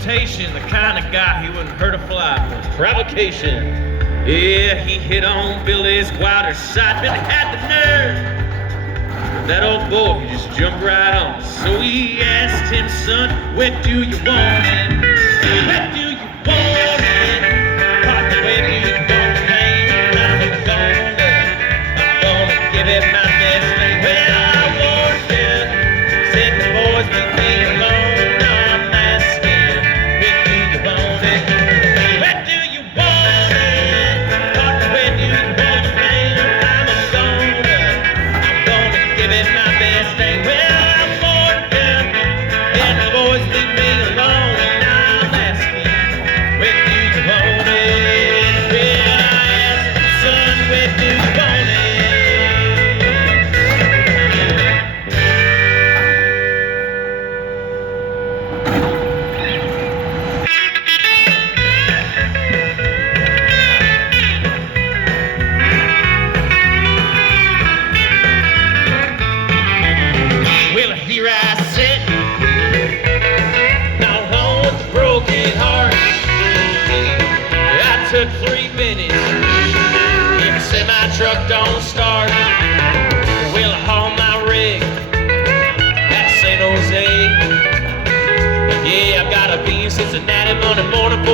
reputation, the kind of guy he wouldn't hurt a fly for provocation. Yeah, he hit on Billy's wilder side, Billy had the nerve. But that old boy, he just jumped right on. So he asked him, son, where do you want it? Where do you want it? Partner, where do you want the name? I'm gonna give it my best name. Well, I warned him, said the boys leave me alone. Now I'm asking, where do you want it? Where do you want it? Partner, where do you want the name? I'm gonna give it my best name. Well, I warned him, and the boys leave me alone. Now I'm asking, where do you want it? Well, I asked him, son, where do you want it? Well, here I sit, now alone with a broken heart. I took 3 minutes, even said my truck don't start. Well, I haul my rig at San Jose. Yeah, I've got to be in Cincinnati Monday morning.